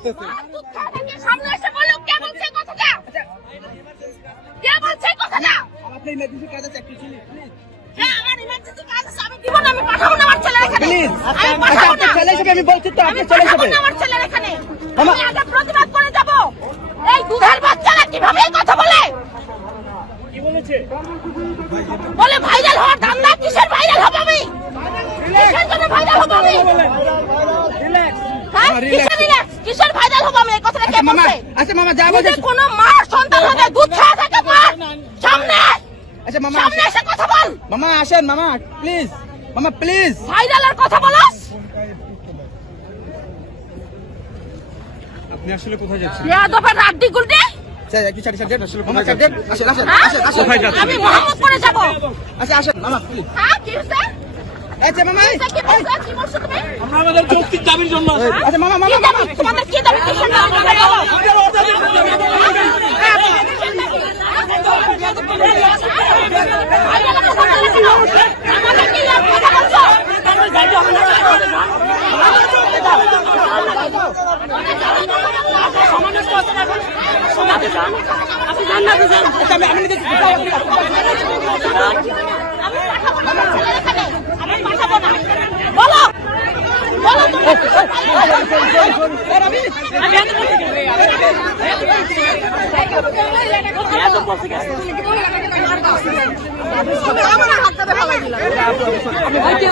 করতেছে। কে বলছে কে বলছে আপনি আমি আচ্ছা পাঠাবো আপনার না ছেলে হিসেবে আমি বলছি তো আমি আপনার ছেলে পাঠাবো হিসেবে না আমার ছেলের এখানে আমি আগে প্রতিবাদ করে যাব। এই দুধের বাচ্চারা কীভাবে কথা বলে? বলে ভাইরাল হওয়ার ধান্দা কিসের ভাইরাল হব আমি? কিসের জন্য ভাইরাল হব আমি? মামা, relax। কিসের ভাইরাল হব আমি? এই কথাটা কে আচ্ছা বলছে? আচ্ছা মামা যা বলছে কোনো মার সন্তান হলে দুধ খাওয়া থাকে মার? সামনে আচ্ছা মামা সামনে এসে কথা বল। মামা আসেন মামা প্লিজ মামা প্লিজ ভাইরালের কথা বলস। আপনি আসলে কোথায় যাচ্ছেন? রাড্ডি ছাড়ি ছাড়ি ছাড় দেন আসেন আসেন হ্যাঁ? আসেন আসেন। কোথায় যাচ্ছেন? আমি মোহাম্মদপুরে যাব। আচ্ছা আসেন মামা হ্যাঁ কি হচ্ছে আচ্ছা মামা এই, তা কি বলছো কি বলছো তুমি আমরা আমাদের যৌক্তিক দাবির জন্য এই, আচ্ছা মামা কি মামা মামা দাবি তোমাদের কি দাবি কিসের দাবি আমাকে বলো। আমাকে কি আর কথা বলছো আচ্ছা আমি আমি নিজে আমি পাঠাবো না আমার ছেলের এখানে। আমি পাঠাবো না। বলো বলো